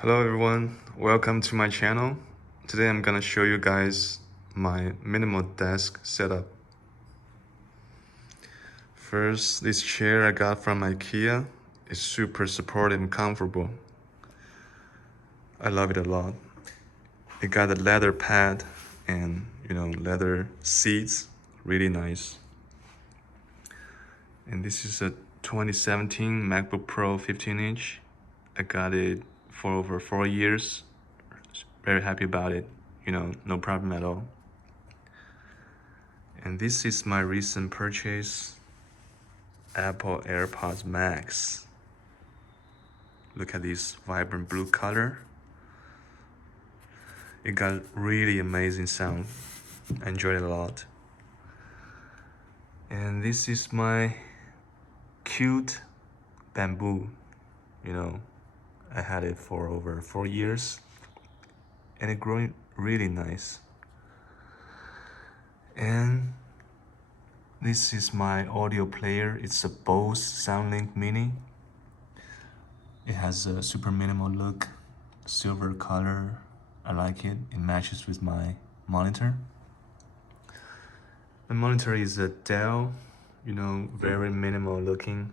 Hello everyone, welcome to my channel. Today I'm gonna show you guys my minimal desk setup. First, this chair I got from IKEA is super supportive and comfortable. I love it a lot. It got a leather pad and leather seats, really nice. And this is a 2017 MacBook Pro 15-inch. I got it for over 4 years. Very happy about it, no problem at all. And this is my recent purchase, Apple AirPods Max. Look at this vibrant blue color. It got really amazing sound. I enjoyed it a lot. And this is my cute bamboo. I had it for over 4 years and it growing really nice. And this is my audio player. It's a Bose SoundLink Mini. It has a super minimal look, silver color. I like it. It matches with my monitor. The monitor is a Dell, very minimal looking.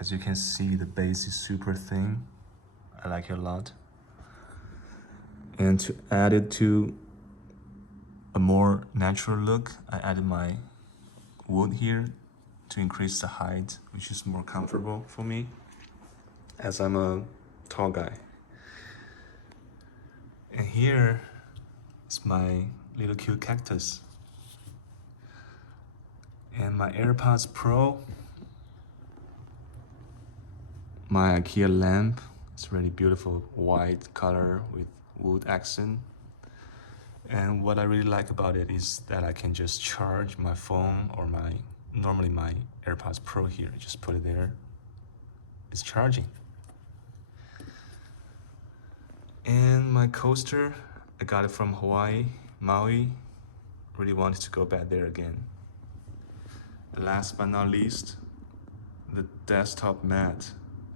As you can see, the base is super thin. I like it a lot. And to add it to a more natural look, I added my wood here to increase the height, which is more comfortable for me as I'm a tall guy. And here is my little cute cactus. And my AirPods Pro, my IKEA lamp. It's really beautiful white color with wood accent. And what I really like about it is that I can just charge my phone or normally my AirPods Pro here. Just put it there. It's charging. And my coaster, I got it from Hawaii, Maui. Really wanted to go back there again. Last but not least, the desktop mat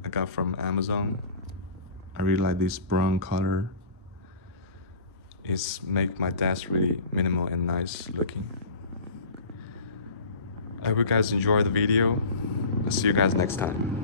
I got from Amazon. I really like this brown color. It's make my desk really minimal and nice looking. I hope you guys enjoyed the video. I'll see you guys next time.